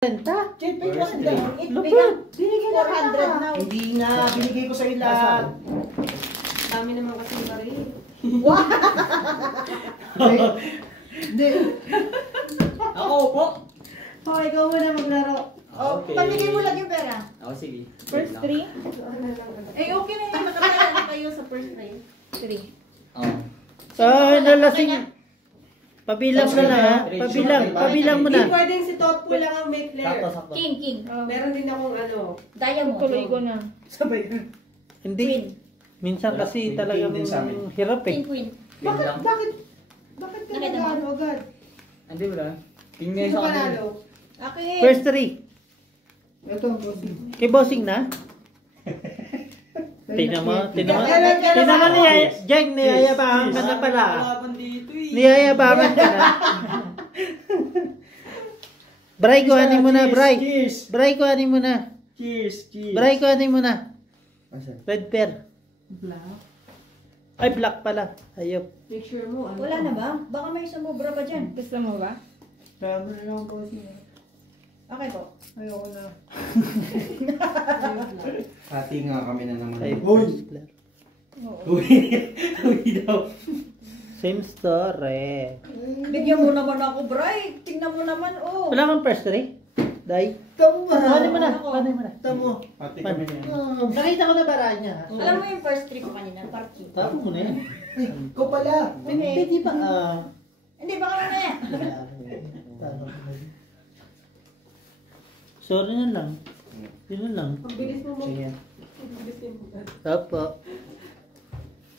Renta? Binigay ko 400 na. Hindi nga, binigay ko sa lahat. Dami naman kasi Marie. Wow! Hindi. Ako po. Okay, ikaw muna maglaro. Okay. Pamigay mo lang yung pera. Ako, sige. First 3? Eh, okay na yun. Makapala na kayo sa first 3. 3. Oh. Nalasing. Pabilang mo na ha. Pabilang mo na. Hindi pwedeng si Totpo lang ang may clear. Sakto. King. Meron din akong ano. Diamond. Tuloy ko na. Sabay ka. Hindi. Queen. Minsan kasi talagang din sa amin. hirap eh. Queen. Bakit ka Nakita mo? nag-ano agad? Hindi wala. Tingnan Sino sa akin. panalo? Okay. First 3. Ito, bossing. Kay bossing na. Tingnan mo. Jeng, niyayabangan ka na pala. Laban dito eh. Niyayabangan ka na. Bray, kuhanin mo na, Bray. Cheers. Bray, kuhanin mo na. Cheers. Bray, kuhanin mo na. Asan? Red pear. Black. Ay, black pala. Ayop. Picture mo. Ano? Wala na ba? Baka may sumubra pa dyan. Gusto mo ba? Dami na lang, bossing. Okay po. Ayoko na. Hati nga kami na naman. Ay, Uy! Uy daw. Same story. Bigyan mo naman ako, Bray. Tingnan mo naman, oh. Wala kang first 3? Day? Tamo Kuhanin mo na. Kuhanin mo na. Tamo. Hati kami na yan. Nakita ko na bara niya. Alam mo yung first 3 ko kanina, parking. Tapo mo na yan. Ikaw pala. Hindi ba? Hindi, baka mamaya. Sorry na lang. Yun na lang. Ang bilis mo mo. Sige. Ang bilis mo. Opo.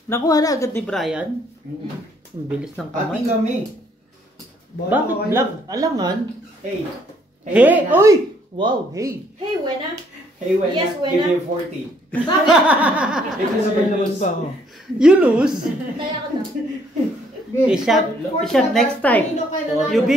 Nakuha na agad ni Brian. Ang bilis ng Hati kamay. kami. Bakit black? Alangan? Hey. Hey! Oy! Wow, hey! Hey, Wena. Hey, when Yes, give Wena. you 40. Bakit? Because of the pa ako. You lose? Kaya ko na. Ishab next time. Kanino kayo nanalo? You've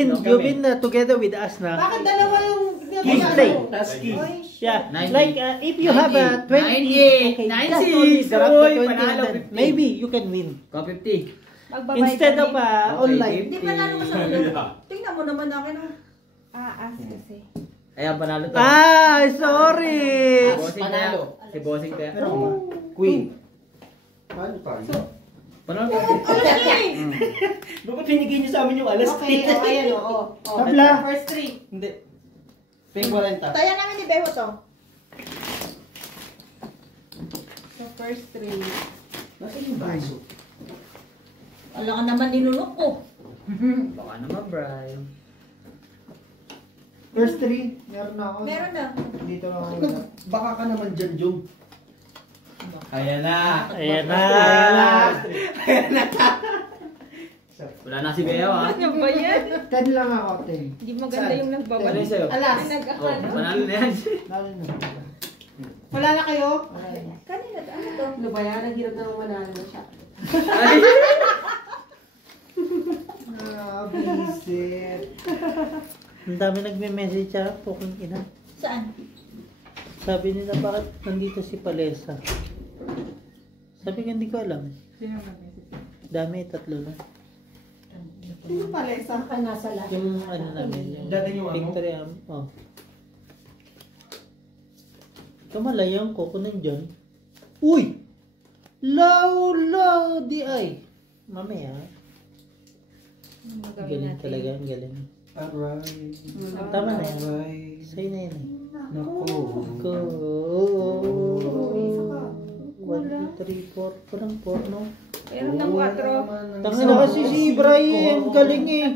been together with us na. Bakit dalawa yung Keep play. Taski. Oy, Yeah, 90. like if you have a 20, 98, okay, 96, just only drop the oy, 20 panalo, and then 50. maybe you can win. Ko 50. Magbabay Instead of kami. online. hindi pa nalo ka sa ulo. Tingnan mo naman akin, oh. Aas kasi. Ayan, panalo to. Sorry. Si Bossing na. Si Bossing kaya. Queen. Paano tayo? Panalo to. Bakit binigay niyo sa amin yung alas? Okay, ayan o. Tabla. First 3. Hindi. Peng 40. Taya namin ni Beho to. So first 3. Nasaan yung baso? Wala ka naman ninunok ko. Baka naman, Brian. First 3. Meron na ako. Meron na. Dito na ako. Baka ka naman dyan, Jung. Ayan na. Ayan na. Wala na si Beo, ha? Ano ba yan? 10 lang ako, 10. Hindi maganda yung Ano nagbabalik. yung sa'yo? Alas. Oh, panalo na yan. Lalo na. Wala na kayo? Kanina, ano to? Ano ba yan? Ang hirap naman manalo na siya. Ay, Bisit. Ang dami nagme-message siya. Pukong ina. Saan? Sabi nila bakit nandito si Palesa. Sabi ko hindi ko alam. Sino mag-message? Dami, 3 lang. Sino pala isa? Saan ka nasa lahat? Yung ano namin. Yung Dati yung ano? victory oh. Kamalayan ko kung nandyan. Uy! Law, di ay. Mamaya. Ano gagawin Galing natin? talaga, ang galing. Alright. Tama na yan. Alright. Sa'yo na yun eh. Naku. Go. Isa ka. 1, 2, 3, 4. Walang 4, no? Meron ng 4. Tangin na kasi si Brian. Galing eh.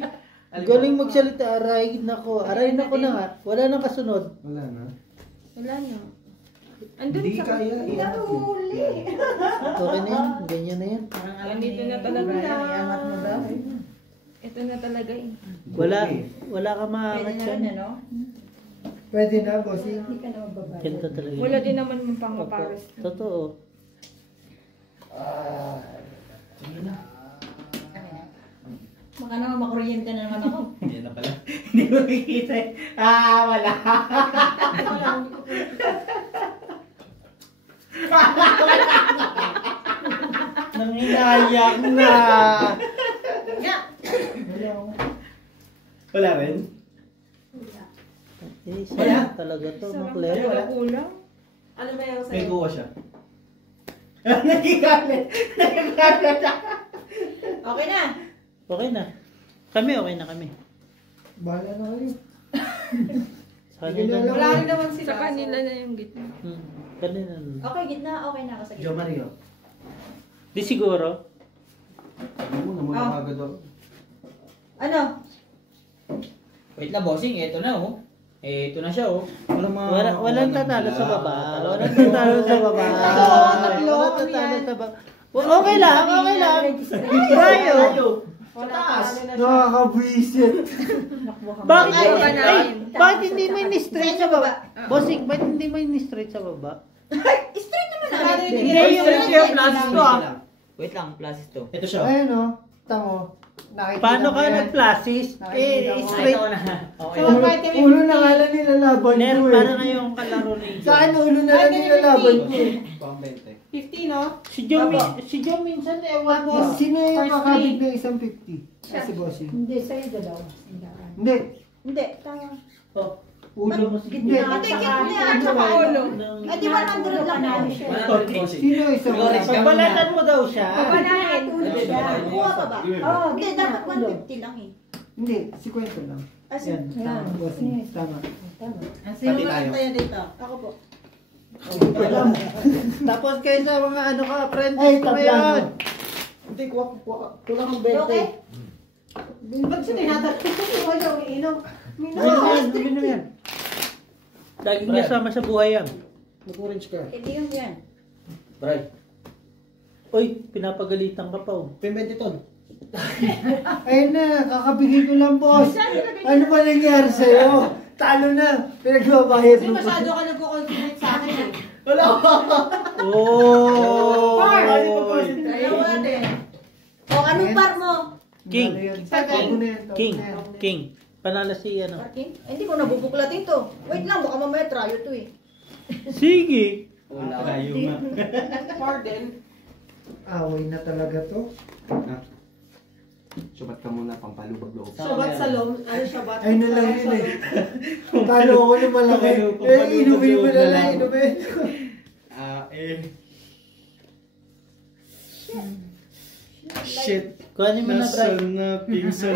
Galing magsalita. Aray nako. Aray nako na nga. Wala nang kasunod. Wala na. Wala na. Andun Hindi sa... kaya. Nahuli. Okay na yan. Ganyan na yan. Andito na talaga. Iangat mo daw. Ito na talaga eh. Wala ka Pwede maangat na yan. rin, ano? Pwede na, bossing. Hindi ka na mababae. Ganito talaga. Wala din naman yung Opo. pangapares. Totoo. Baka naman makuryente na naman ako. Yan na pala. Hindi ko makikita eh. Wala. Nanginayak na. Nga! Wala rin? Eh, Wala. sarap talaga to, no, Sarap Claire? talaga kulang. Ano ba yung May sa'yo? kuha siya. Nagkikalit. Okay na. Okay na. Kami, okay na kami. Bahala na kayo. Sa kanila na. Wala rin naman sila. Sa kanila na yung gitna. Kanina na. Okay, gitna. Okay na ako sa Jo gitna. Mario. Di siguro. Ano mo, namula Ah. ka agad ako. Ano? Wait na, bossing. Ito na, oh. Ito na siya, oh. Walang tatalo sa baba. Walang tatalo sa baba. Tatlo, Walang tatalo yan. sa baba. Okay lang, okay lang. Tayo. Wala pa ano na siya. Nakakabwisit. Bakit? Ay, baba Ay, namin. bakit hindi mo in-straight sa baba? Ah. Bossing, bakit hindi mo in-straight sa baba? Straight naman Wala namin. rin Hindi, yung straight plus lang. to, ah. Wait lang, plus to. Ito siya. Ayun o, tamo. Nakikita Paano mo ka yan. nag-plasis? Nakikita mo. Straight. Ito na. Okay. So, kahit kami Ulo na nga lang nilalaban Ner, ko para eh. ngayong kalaro ni Sa akin, ulo na Ay, lang ganyan, nilalaban 50. ko eh. Pang 20. 50, no? Si Joe minsan ewan ko. Tapos, Sino yung first kakabig three. ng isang 50? Si Bossy. Hindi, sa'yo dalawa. Hindi. Hindi, tama. Ulo mo. Hindi. Hindi, gitna. Tsaka ulo. Ay, di 100 lang ako. Wala na, bossing. Sino yung isang Flores ka. Pagbalatan mo daw siya. Pabanahin. Kuha pa ba? Oh, Hindi, dapat 150 lang eh. Hindi, si Kwento lang. As Yan, tama. Bossy. Tama. Sino Pati ba tayo. tayo dito? Ako po. Tapos kayo sa mga ano ka, Ay, apprentice ko tablano. ngayon. Hindi, kulang ang Okay? 20. Ba't siya tinatanong? Wala, umiinom. Uminom yan, uminom yan. Laging kasama sa buhay yan. Mag-orange ka. Kaibigan ko yan. Bray. Uy, pinapagalitan ka pa oh. Pang 20 ton. Ayun na, kakabigay ko lang, boss. Ano ba nangyari sa'yo? Talo na. Pinagbabayad Kasi mo. masyado ka nagko-concentrate sa akin eh. Wala ka. Oh! Dalawa natin. O, anong par mo? King. Tago na yan. King. King. Panalo si ano. Parking? Eh, hindi ko nabubuklat ito. Wait lang, baka mamaya tryo to eh. Sige. Wala. Tayo nga. Pardon. Away na talaga to. Subat ka muna, pampalubag loob. Shabat salom. Ano shabat? Ay na lang yun eh. Talo ko na malaki. Eh, inumin mo na lang, inumin. Shit. Kuhanin mo na, Bray. na pingsan.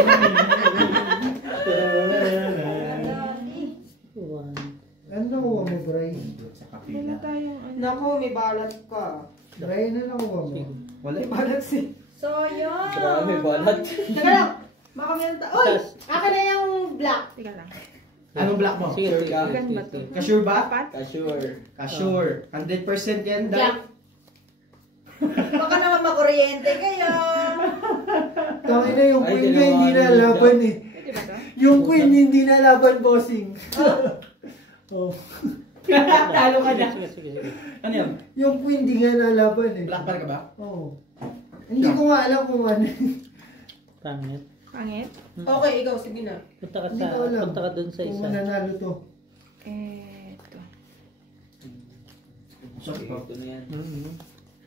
Ano nakuha mo, Bray? Sa Wala kapila. tayong ano. Naku, may balat ka. Bray, ano nakuha mo? Wala. May balat si... So, yun. Grabe, balat. Teka lang. Baka meron ta... Uy! Akin na yung black. Teka lang. Anong black mo? Sige, Sure sige. ka? Ilan ba to? Ka-sure ba? Ka-sure. Ka-sure. 100% yan, Black. Dad. Baka naman makuryente kayo. Tangin na yung Ay, queen na hindi ginawa nalaban eh. Pwede ba to? Yung queen hindi nalaban, bossing. Oh. Talo ka na. Sige, sige, sige. Ano yan? Yung queen hindi nga nalaban eh. Black bar ka ba? Oo. Hindi ko nga alam kung ano. Pangit. Pangit? Okay, ikaw. Sige na. Punta ka Hindi ko alam. punta ka dun sa Kung isa. mananalo to. Eto. Sorry. Ito na yan.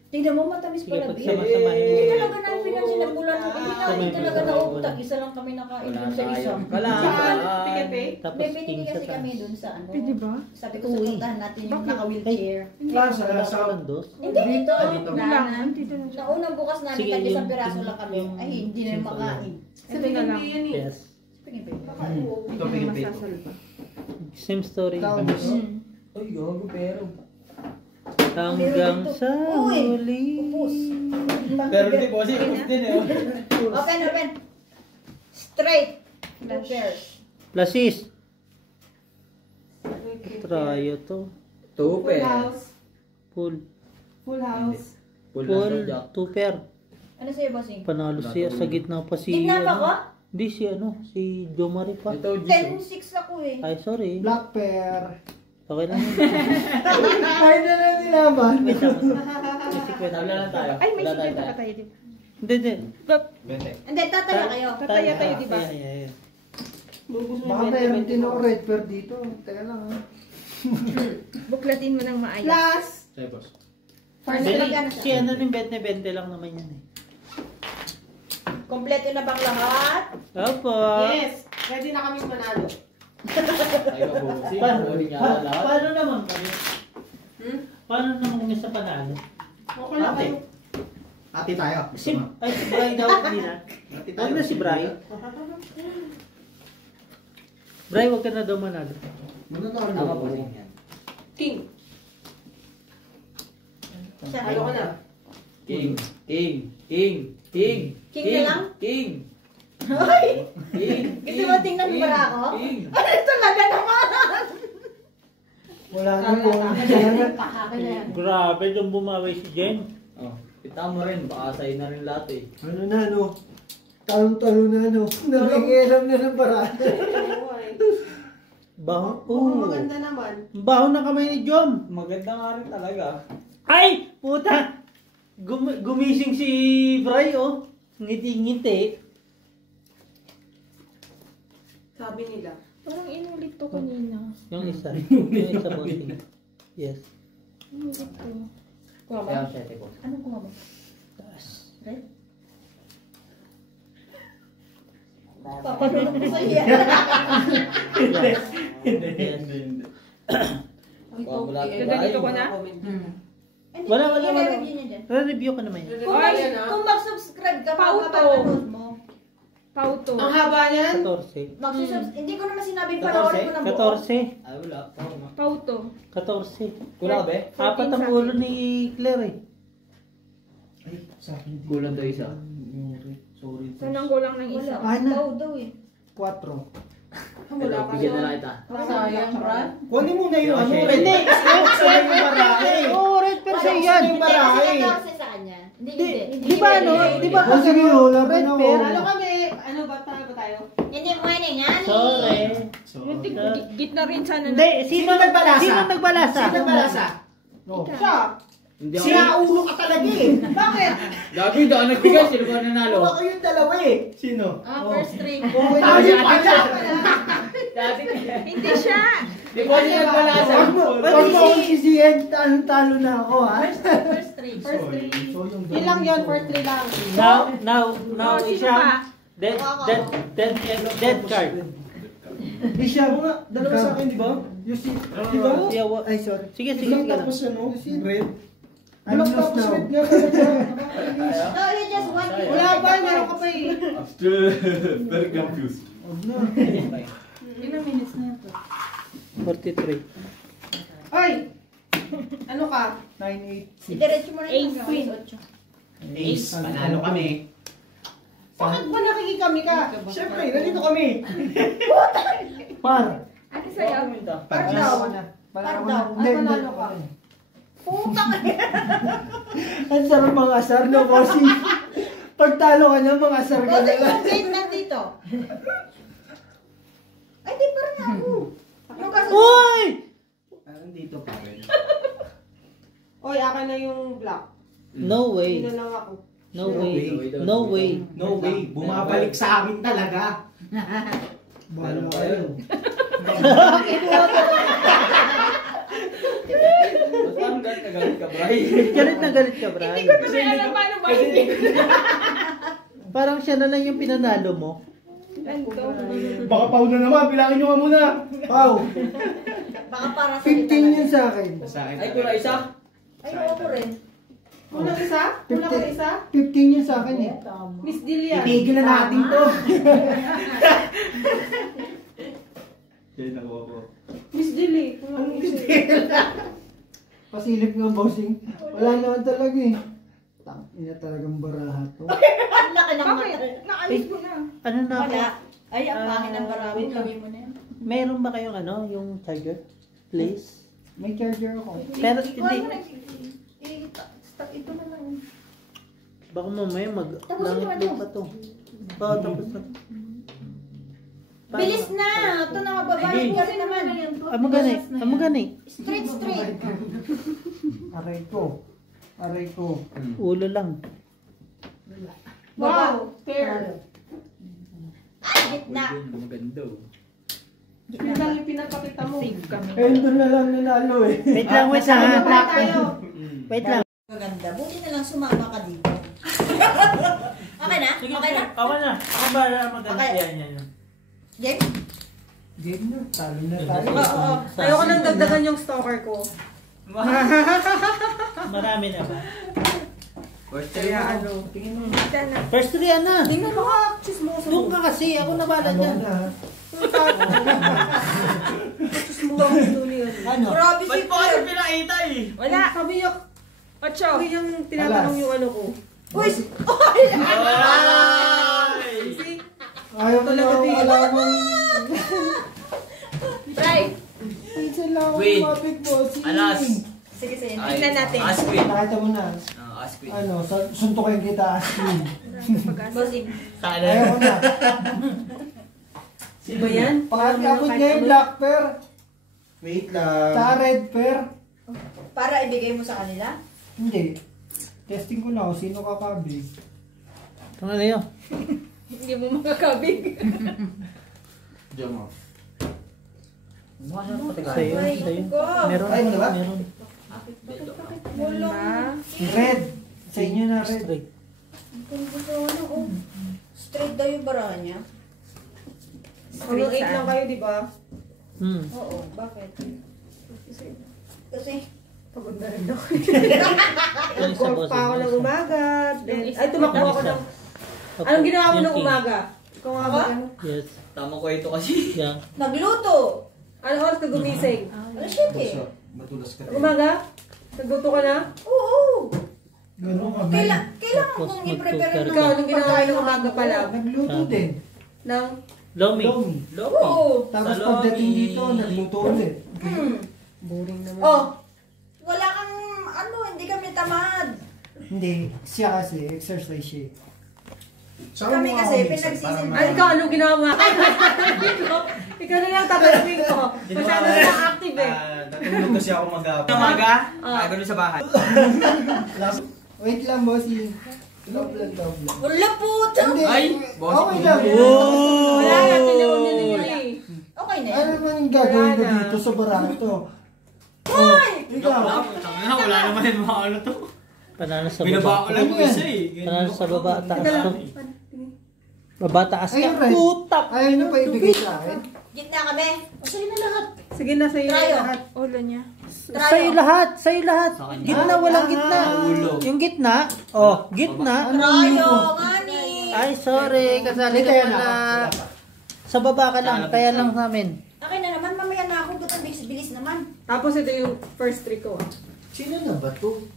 Tingnan mo, matamis Sige, pala. pagsama-samahin mo. Hindi talaga namin pinansinagbulan. Hindi Kami, talaga may nauutak. Isa lang kami nakain Wala dun sa isa. tayong kalaan. Saan? Tikepe? Tapos May king binili sa kasi taas. kami dun sa ano. Pwede ba? Sabi ko sa puntahan natin yung Bakit? naka-wheelchair. Lasa, Wala lasa. ka lang dos? Hindi dito. Dito. Wala Lang. na. Dito na siya. Naunang bukas namin Sige, tag isang yung- piraso lang kami. yung- Ay, hindi na simple makain. Sa Tikepe yan eh. Yes. Ito, pingin Masasal ba? Same story. Taos. Ay, gago, pero. Hanggang sa Uy! huli. Upos. Pero di, bossing. Upos din eh. Open, open. Straight. Two pairs. Plasis. Trayo to. Two Full house. Full. Full house. Full Full. na jack. Two pair. Ano sa'yo, bossing? Panalo siya sa gitna pa si Tignan pa ko? Hindi si ano, si Jomari pa. Ito, Gis. 10-6 ako eh. Ay, sorry. Black pair. Okay lang. Ay na lang nilaban. Tabla lang tayo. Ay, may Wala sikreto tayo. pa tayo dito. Hindi, hindi. 20. Hindi, tataya kayo. Tataya tayo, di ba? Ayan, ayan. Baka mayroon din ako red pair dito. Teka lang ha. Buklatin mo ng maayos. Plus. Sa'yo, boss. First Hindi, magkano si siya? ano rin 20-20 lang naman yan eh. Kompleto na bang lahat? Opo. Yes. Ready na kami manalo. Ay, bossing. Huli niya lahat. Paano naman kami? Hmm? Paano naman kami sa panalo? Okay lang kayo. Ate tayo. Si Bray daw kanina. Ano na si Bray? Bray, wag ka na daw manalo. Tama, bossing yan. King. Ayaw ka na. King. King. King. King. King na lang? King. Hoy! King. Gusto mo tingnan mo ba ako? King. Ano talaga naman? Wala na po. Akin na yan. Grabe, doon bumawi si Jen. Oh, kita mo rin. Baka sa'yo na rin lahat eh. Ano na, no? Talong-talo na, no? Nakikialam na ng paraan. Oo, ay. Baho. Oo, maganda naman. Baho na kamay ni Jom. Maganda nga rin talaga. Ay! Puta! Gumising si Bray, oh. Ngiti-ngiti. Sabi nila. Parang inulit to kanina. Yung isa. Yung isa bossing. Yes. Inulit to. Kuha Kaya ba? siya, teko. Anong kuha ba? Taas. Red? Papanulong ko sa'yo yan. Yes. Ay, Kuha mo lahat. Dadalito ko na? Wala. I-review niya dyan. Re-review ka naman yan. Kung mag-subscribe ka, Pauto. papapanood mo. Pauto. Ang haba niyan. 14. Hindi ko naman sinabing panoorin mo ng buo. 14. Ay, wala. Tama. Pauto. 14. Kulang ba? 4 ang ulo ni Claire eh. Ay, sa akin. Kulang daw isa. Sorry. Saan ang kulang ng isa? Ah, na. Daw eh. 4. Wala ka Bigyan na na. lang kita. Sayang, Brad. Kunin mo na yun. Ano? Hindi. Hindi. Sabi yung marami. Oo, red person yan. Yung marami. Kasi sa kanya. Hindi. Di ba ano? Di ba Oh, sige, wala pa red na. pair? Ano kami? Ano ba tayo? Hindi mo yan nga. Sorry. Yung git na rin sana. Hindi, sino nagbalasa? Sino nagbalasa? Sino nagbalasa? No. Siya. Hindi ako. Sira ulo ka talaga eh. Bakit? Gabi, doon ang nagbigay. Sino ba nanalo? Huwag kayong dalawa eh. Sino? First three. Tayo pala. Dati Hindi siya. Di ba siya nagbalasa? Huwag mo akong sisiyan. Talo na ako ha. First three. First three. So, yung Yun lang yun, first three lang. Now, Oh, sino isa. pa? Dead card. Isya mo nga. Dalawa sa akin, di ba? Yung si... Di ba? Ay, sorry. Sige. Tapos ano? Red. I'm lost now. No, you just want it. Wala ba? Meron ka pa eh. I'm still very confused. Ilang minutes na ito? 43. Ay! Ano ka? 9-8. Diretso mo na yung Ace. queen. Ace, panalo kami. Bakit ba nakikikami ka? Siyempre, nandito kami. Par. Ano sa'yo? Par daw. Par daw. Hindi, Ay, panalo ka. Putang Ang sarap mga asar no, bossy. Pagtalo ka na, mga asar ka Kasi na lang. yung gate nandito. Ay, di pa rin ako. Anong kaso? Uy! Parang dito pa rin. Oy, akin na yung black. No way. Hindi na lang ako. No way. No way. No way, bumabalik sa amin talaga. Bahala kayo. Parang galit ka, Bray. Galit na galit ka, Bray. Hindi ko na alam paano ba hindi. Parang siya na lang yung pinanalo mo. Baka Pau na naman, bilangin nyo nga muna. Pau, Baka para sa 15 yun sa akin. Sa akin Ay, kulang isa? Ay, oo ko rin. Kulang isa? Kulang ka isa? 15 yun sa akin eh. Miss Delia. Itigil na natin to. Kaya nakuha ko. Miss Delia. Kulang ka isa. Pasilip ng bossing. Wala naman talaga eh. Ina talagang baraha to. Ang laki ng Bakit? mata. Naalis ko na. Ano na ako? Wala. Ay, ang pangin ng barami. wait lang. Gawin mo na yan. Meron ba kayong ano, yung charger? Please. May charger ako. Pero Ikuha mo na. hindi. Stop ito na lang. Baka mamaya Tapos langit ito, lupa to. Oo, tapos na. Bilis na! Ito na mababalik ka rin naman. Amo gani. Straight. Aray ko. Aray ko. Ulo lang. Wow! Fair. Ay, gitna. Maganda. Yun lang yung pinapakita mo. Save kami. Eh, doon na lang nanalo eh. Wait lang ha. Bye tayo. Wait lang. Maganda. Buti na lang sumama ka dito. Okay na? Sige, Okay na? ako na. Ako ba Okay. yan. Jake? Game na. Talo na tayo. Oo. Ayoko nang dagdagan yung stalker ko. Marami na ba? First Kaya ano. First 3 na. Tingnan mo ka, chismoso Doon mo. ka kasi, ako nabala dyan. Chismoso mo doon yun. Ano? Grabe si Ba't po kasi pinakita eh? Wala. Sabi niya, 8. sabi niyang tinatanong yung ano ko. Uy! Ayaw mo na Talaga akong di. alaman. Try. Minsan lang ako Wait. lumapit, bossing. Alas. Sige, sige. Ay, Tingnan natin. Ask Queen. Nakita mo na. Ask Queen. Ano, suntukin kita, Ashley. Bossing. Ayaw ko na. Di ba yan? Pakakabot niya yung black pair. Wait lang. Sa red pair. Para ibigay mo sa kanila? Hindi. Testing ko na kung sino kakabig. Ano na yun? Hindi mo makakabig. Diyan mo. Sa'yo, Ay, sa'yo. ko. Meron, Ay, wala ba? meron. Wala. Red. Sa inyo na red. Straight. Straight daw yung barahan niya. Hanggang 8 lang kayo, di ba? Oo, bakit? Kasi, Pagod na rin ako. Yung isa, Nag-golf pa ako bossing, ng yung isa. umaga. Then, Yung isa. ay, tumakbo Yung ako isa. ng... Opo, Anong ginawa mo yung ng king. umaga? Ikaw nga ba? Ano? Yes. Tama ko ito kasi. Yan. nagluto. Anong oras ka gumising? Alas 7. Matulas ka. Umaga? Nagluto ka na? Oo. Ganun ka. Kailangan Tapos kong i-prepare magtuturo. ng Ikaw, anong ginawa ng umaga pa lang? Nagluto din. Nang... Lomi. Lomi. Oo. Tapos Sa pagdating Lomi. dito, nagluto ulit. Boring naman. Oh. Wala kang, hindi kami tamad. Hindi. Siya kasi, exercise siya. Kami kasi, pinagsisimula. Ay, ikaw, anong ginawa mo? Ikaw na lang tatanungin ko. Masyado na lang active eh. Natulog kasi ako mag-aapay. Umaga, ganun sa bahay. Wait lang, bossy. Love lang. Wala po. Hindi. Ay, bossy. Okay lang. Wala na, tinawag niya na yun eh. Okay na Ano yan. naman yung gagawin ko Wala na. dito sa barato? Hoy! Ikaw. Wala naman yung mga ano to. Panalo sa Binaba baba. ko lang yung isa eh. Panalo sa baba, taas Teka lang. to. Baba, taas ka. Ayun, right. Putak! Ayaw na pa ibigay sa akin. Gitna kami. O, sige na lahat. Sige na, sa'yo na Tayo. lahat. Ulo niya. Sa'yo lahat, sa'yo lahat. Sa kanya. Gitna, walang gitna. Ulo. Yung gitna, oh, gitna. Tayo, ngani. Ay, sorry, kasali ka Kaya pala. na. Sa baba ka lang, kaya lang namin. Akin na naman, mamaya na ako. Ba't ang bilis-bilis naman? Tapos ito yung first trick ko. Sino na ba to?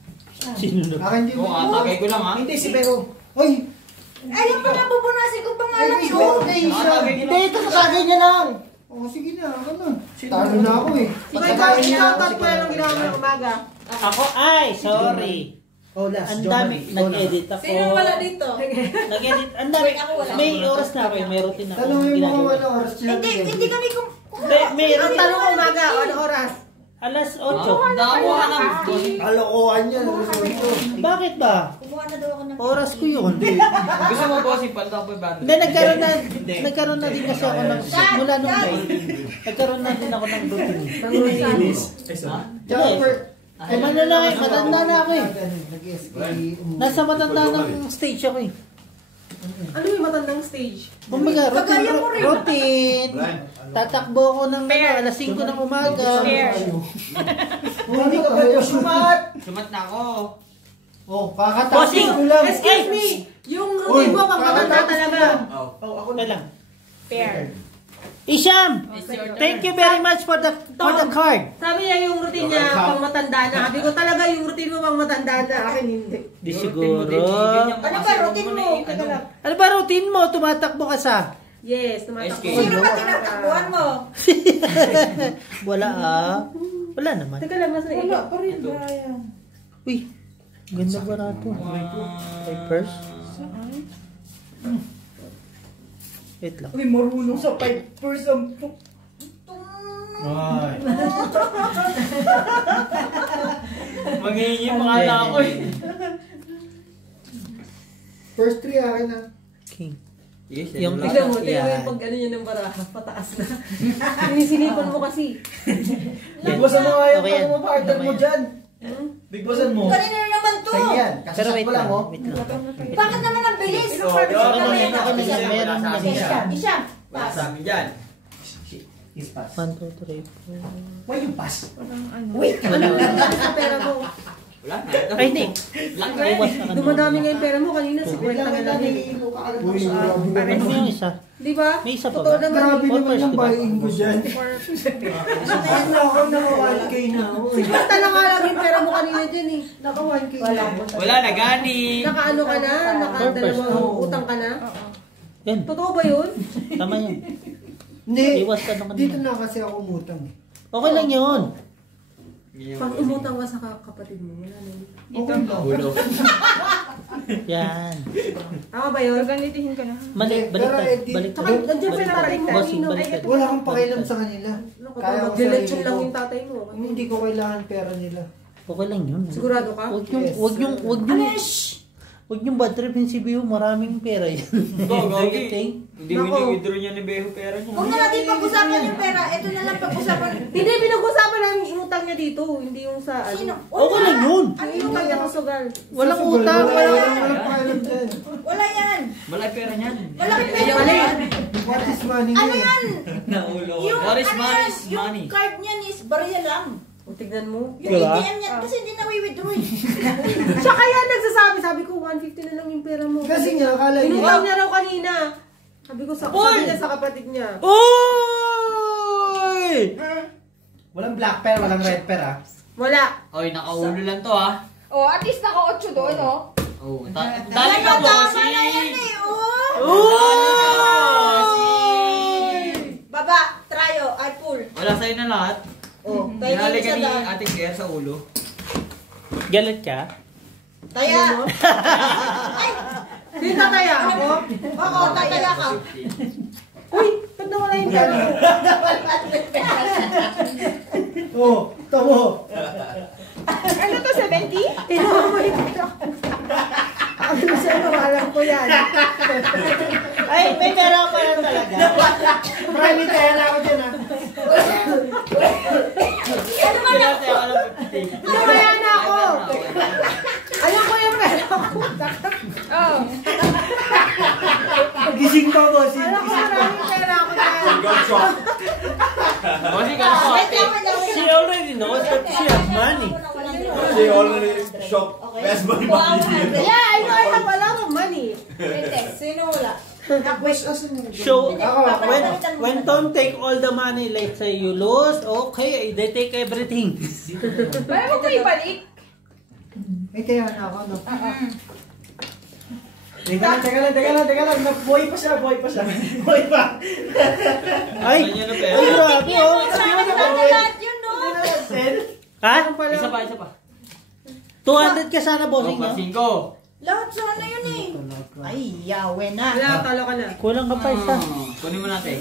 Sino na? Akin di Oo, ba? tagay ko lang ha. Hindi, si Pero. Uy! Ayun pala, bubunasin ko pangalan Ay, ko. siya. Hindi, ito nakagay niya lang. Oh, sige na, ako na. Talo na ako eh. Ikaw, ikaw, ko lang ginawa mo ng umaga. Ako, ay, sorry. Oh, last. Ang dami, nag-edit ako. Sino wala dito? Nag-edit, ang dami. Wait, ako wala. May oras na ako, may routine ako. Tanong yung mga ginagawa. wala oras siya. Hindi kami May Ang tanong ko umaga, ano oras? Alas 8. Nakakuha ng Kalokohan yan. Bakit ba? Kumuha na daw ako ng... Oras ko yun. Gusto mo bossing palda ko yung battery? Hindi, nagkaroon na din kasi ako ng, mula nung May, nagkaroon na din ako ng routine. Ng routine. Jumper. Ay, matanda na ako eh. Nag-SK. Nasa matanda ng stage ako eh. Ano yung matandang stage? Kumbaga, Kagaya mo rin. routine. Tatakbo ako ng alas 5 ng umaga. Fair. Hindi ka ba ito sumat? Sumat na ako. Oh, kakatapos ko lang. Excuse me! Yung routine mo, pag matanda talaga. Oh. Wala lang. Fair. Isham! Thank you very much for the card. Sabi niya yung routine niya pang matanda na. Sabi ko talaga yung routine mo pang matanda na. Akin hindi. Di siguro. Ano ba, routine mo? Teka lang. Ano ba routine mo? Tumatakbo ka sa? Yes, tumatakbo. SK. Sino ba tinatakbuhan mo? Wala ah. Wala naman. Teka lang, nasa ikaw. pa rin, Brian. Uy, ganda ba na ito? May purse? Wait lang. Uy, marunong sa 5%. Ay. Magiging yung mga ala ko eh. First 3 akin na. King. Yes, Yung Tignan mo, tignan mo Yan. yung pag ano niya ng baraha, pataas na. Sinisilipan mo kasi. Bigbosan mo nga yung Okay yan. ano mo, partner mo dyan. Bigbosan mo. Kanina na naman to. Sa'yo yan. Pero Kasasat wait ko lang lang. oh. Wait lang. Bakit naman ang bilis? Ako na yan, ako na yan. Meron Wala sa na amin yan. yan. Isa. Wala sa amin dyan. Is pass. 1, 2, 3, 4. Why you pass? Walang ano. Wait! Ano nangyari sa pera mo? Wala na. Ay, hindi. Lang na. Iwas na ka Dumadami nga yung pera mo. Kanina, 50 Wait lang, na wait lang lang. yun. Nahihilo ka agad ako Uy, sa grabe Ano naman. yung isa? Di ba? May isa pa Totoo ba? naman. Grabe All naman first, yung diba? buying ko dyan. Ano ako, naka-1K na ako. Basta na nga lang yung pera mo kanina dyan eh. Naka-1K na ako. Wala na gani. Nakaano ka na? Naka-dalawang utang ka na? Yan. Totoo ba yun? Tama yan. Hindi, Iwas ka naman. dito na kasi ako umutang eh. Okay lang yun. Pag umutang ka sa kapatid mo, wala na yun. Ito. Ulo. Yan. Tama ba yun? Organitihin ko na. Mali, Pero, baliktad. eh, di- Baliktad. Tsaka, nandiyan pa yung tatay mo Bossing, kanina. baliktad. Wala kang pakialam sa kanila. Kaya ko Mag-lechon sarili lang ko. yung tatay mo. Hindi ko kailangan pera nila. Okay lang yun. Sigurado ka? Huwag yung, Yes, huwag yung, sir. huwag yung, huwag yung bad trip yung si Biho, maraming pera yan. Go, go, Everything. Hindi mo withdraw niya ni Beho pera niya. Huwag na natin pag-usapan yung pera. Ito na lang pag-usapan. Hindi, pinag-usapan namin yung utang niya dito. Hindi yung sa... Sino? Okay lang yun. Ano yung utang niya sa sugal? Walang Sa sugal, utang. Walang pakialam dyan. Wala yan. Wala pera niyan. Malaki Ay, pera mali. yan. What is money Ano eh? yan? Naulo. Yung, What is ano money yan? is Yung money. card niyan is barya lang. O, tignan mo. Yung Diba? ATM niyan kasi hindi na withdraw eh. Siya kaya nagsasabi. Sabi ko, 150 na lang yung pera mo. Kasi nga, akala Inutang niya. niya raw kanina. Sabi ko, sabi niya sa kapatid niya. Oy! Walang black pair, walang red pair ah. Wala. Oy, nakaulo lang to ah. Oh, at least naka-8 doon, oh. Oh, dali ka Tama na yan bossing. eh. Oh. Baba, tryo, ay pull. Wala sa'yo na lahat. Oh, tayo Hinali ka sa ni daan. Ate Claire sa ulo. Galit ka? Taya. Hindi tataya ako. Oo, taya ka. Uy, ba't nawala yung pera mo? Oh, tamo. Ano to, 70? Kinuha mo yung pera ko. Ano siya, nawalan ko yan. Ay, may pera pa lang talaga. Private kaya na ako dyan ah. Pinasaya ka lang 50. Nawala na ako. Ayun ko yung pera ko. Oh. Gising pa, boss. Alam ko maraming pera ako dyan. Bossing ka na Wait lang, wait lang, wait She lang. already knows that she has money. They already shocked. Where's my money? Yeah, I know I have a lot of money. Sino wala? So, Ako, when Tom take all the money, let's say you lose, okay, they take everything. Kaya mo pa ibalik. May kaya na ako, no? Teka lang. Boy pa siya. Boy pa. Ay, Ganyan na ay pera. grabe oh. Lahat yun, no? Ha? Isa pa. 200 ka sana, bossing Oh, niya. 5. Lahat sana yun eh. Ay, yawe na. Wala, talo ka na. Kulang ka pa isa. Kunin mo natin.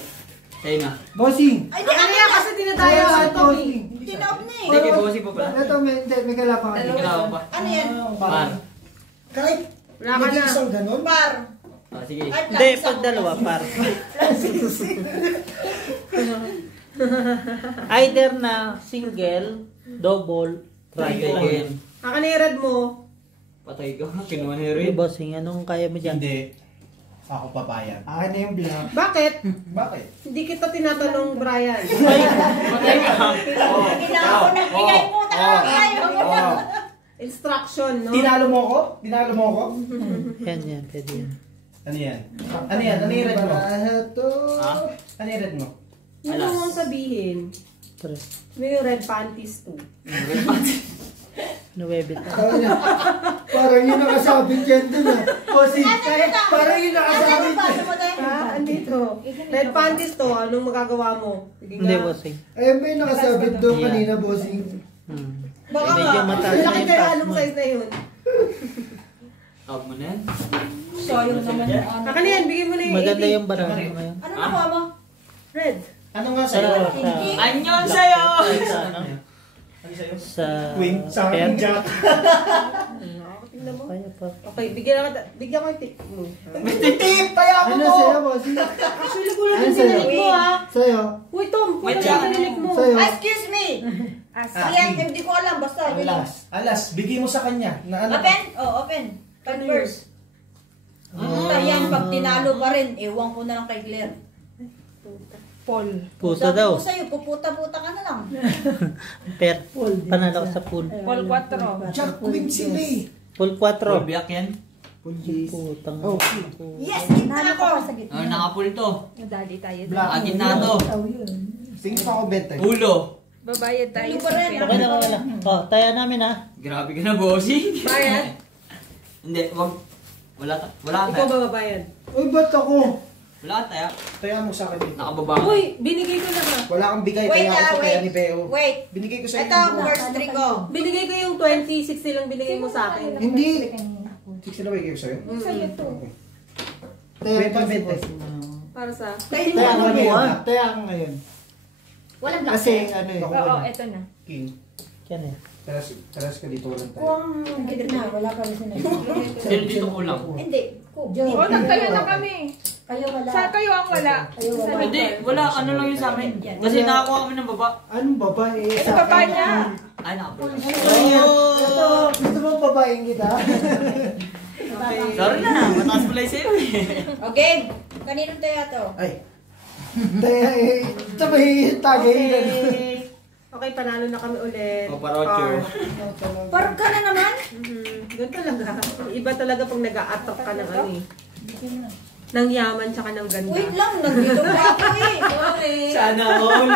Sa'yo na. Bossing. Ay, di Ano ano yan kasi tinataya ko ito eh. Bossing. Tinaob na eh. Sige, bossing pa pala. Ito, may kalapan ka. Hindi ka na pa. Ano yan? Par. Kahit Wala ka na. isang ganun. Bar. Ah, sige. Ay, Hindi, plus pag isang. dalawa, par. Either na single, double, triple. Again. Kakanirad mo. Patay ko. Kinuha ni Hey, Rin. bossing, anong kaya mo dyan? Hindi. Ako papayag. Akin na yung black. Bakit? Bakit? Hindi kita tinatanong, Brian. Patay ka. Kailangan ko nagbigay mo. Tayo. Instruction, no? Tinalo mo ko? Yan, pwede yan. Ano yan? Ano yung red mo? Ito. Ha? Ano yung red mo? Yun Alas. ang sabihin. Tre. May red panties too. 9 Parang yun nakasabit yan dun ah. Bossing. Parang yun nakasabit Ano yan. ba? Ha? Andito. Red panties to. Anong magagawa mo? Sige Hindi, nga. bossing. Ayun ba yung nakasabit doon Yeah. kanina, bossing? Baka Medyo nga. mataas na Laki yung kaya taas anong mo. size na yun. Tawag mo na yan. Sayang naman yung ano. Akan yan. Bigyan mo na yung Maganda 80. yung barang mo ngayon. Ano nakuha mo? Red. Ano nga sa'yo? Hindi. Anyon sa'yo! Sa, ano? Ano sa'yo? Sa Queen. Sa pair? akin, Jack. Tingnan mo. Kaya pa. Okay, bigyan ko yung tip mo. Titip! Kaya ako Ano to! sa'yo, bossing? Actually, kulang Ano yung sa'yo? sinilig mo ha. Sa'yo? Uy, Tom, kulang Wait yung lang. sinilig mo. Sa'yo? Ah, excuse me. Yan, hindi ko alam. Basta. Alas, bigay mo sa kanya. Na ano? Open? Oh, open. Converse. Yan, pag tinalo pa rin, ewan ko na lang kay Claire. Paul. Puta daw. Sabi ko sa'yo, puputa-puta ka na lang. Per. Panalo ka sa pool. Paul 4. Jack Queen sila eh. Pool 4. Biyak yan. Putang. Oh, Yes, gitna Nalo ako. ka pa sa gitna. Nakapul to. Nadali tayo. Black. Agin na to. tingin pa ako benta. Ulo. Babayad tayo. Ulo pa rin. Okay lang, okay lang. Oh, taya namin ha. Grabe ka na, bossing. Bayad? Hindi, wag. Wala ka Ikaw taya. ba babayad? Uy, ba't ako? Wala ka taya. Taya mo sa akin dito. Nakababa ka. Uy, binigay ko na ba? Wala kang bigay, Wait, kaya ako sa kaya ni Beo. Wait. Binigay ko sa Ito, first three ko. Binigay ko yung 20, 60 lang binigay mo sa akin. Hindi. 60 na bigay ko sa'yo? Sa'yo to. Taya pa benta. Para sa... Tayo Taya mo. ka ngayon. Taya ka ngayon. Walang black. Kasi ano eh. Oo, eto na. King. Yan eh. Teras ka dito walang tayo. Kung gitna, wala pa rin Sino dito kulang? Hindi. Oo, nagtayo na kami. Kayo wala. Saan kayo ang wala? Hindi, wala. Ano lang yun sa amin. Kasi nakakuha kami ng baba. Anong babae? Ito baba niya. Ay, nakapul. Ito, gusto mo babaeng kita? Sorry na, mataas pala yung sa'yo eh. Okay. Kaninong tayo to? Ay. Taya eh. Sabay tagay na. Okay, panalo na kami ulit. O, parocho. Parang ka na naman? Ganun talaga. Iba talaga pag nag-a-attract ka ng ano eh. Ng yaman tsaka ng ganda. Wait lang, nandito pa ako eh. Sorry. Sana all.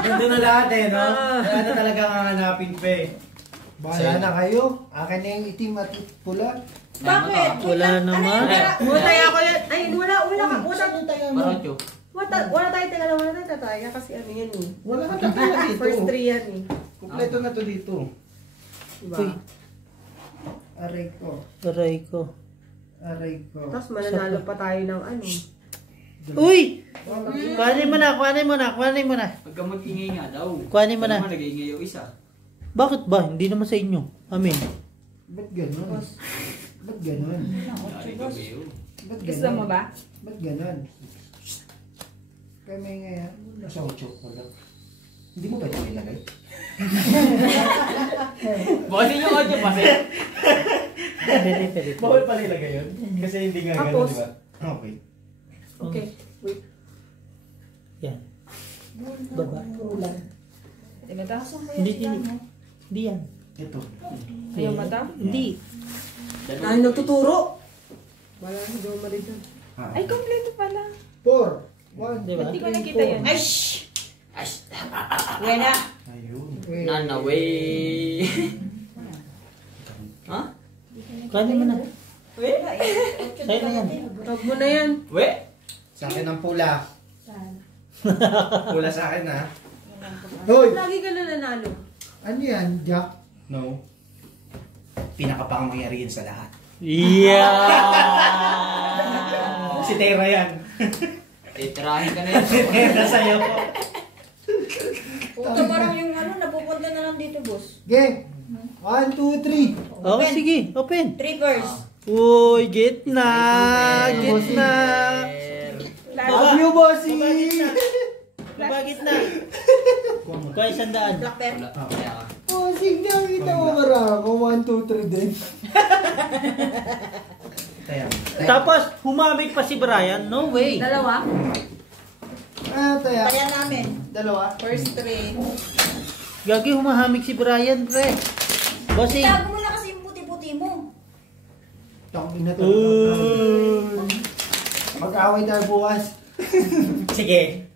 Nandun na lahat eh, no? Wala na talaga hanapin pa eh. Bahala na kayo. Akin na yung itim at pula. Bakit? Wala naman. Utay ako yan. Ay, wala ka. Parocho. Wala tayo tayo. Wala tayo tayo. Kasi ano yan eh. Wala ka na dito. First 3 yan eh. Kompleto na to dito. Diba? Uy. Aray ko. Aray ko. Aray ko. Tapos mananalo pa tayo ng ano. Uy! Kuhanin mo na, kuhanin mo na, kuhanin mo na. Pagka mag-ingay nga daw. Kuhanin mo na. Naman nag-ingay yung isa. Bakit ba? Hindi naman sa inyo. Amin. Ba't ganun? Ba't ganun? Dari ka, Beo. Ba't Gusto ganun? mo ba? Ba't ganun? Kami ngayon, nasa 8 ko lang. Hindi mo ba ito nilagay? Bossing yung audio pa sa'yo. Pwede, pwede. Bawal pa nilagay yun? Kasi hindi nga ganun, Tapos? di ba? Okay. Okay. Wait. Yan. Baba. Diba ta? Hindi, hindi. Hindi yan. Ito. Ayaw mata? Hindi. Ay, nagtuturo. Wala, hindi mo marito. Ay, kompleto pala. 4. 1. Diba? Hindi ko nakita yan. Ay, Wala. Ayun. Nanaway. Ha? Kuhanin mo na. Sa'yo na yan. Tawag mo na yan. We? Sa akin ang pula. Pula sa akin ha. Hoy! Lagi ka na nanalo. Ano yan, Jack? No. Pinakapangyarihan sa lahat. Yeah! Si Tera yan. Titirahin ka na yan. Tera sa'yo. Puta parang yung ano, napupunta na lang dito, boss. Game. 1, 2, 3. Okay, sige. Open. Triggers. Uy, gitna! Gitna! Love you, bossy! Baba, gitna! Kuha 100. Black pen. Wala. Kaya ka. Bossing niya, kita mo marako. 1, 2, 3 din. Taya. Tapos, humamig pa si Brian. No way. Dalawa? Ah, taya. Kaya namin. Dalawa. First three. Gagi, humahamig si Brian, pre. Bossing. Itago mo na kasi yung puti-puti mo. Takot na to. Mag-away tayo bukas. Sige.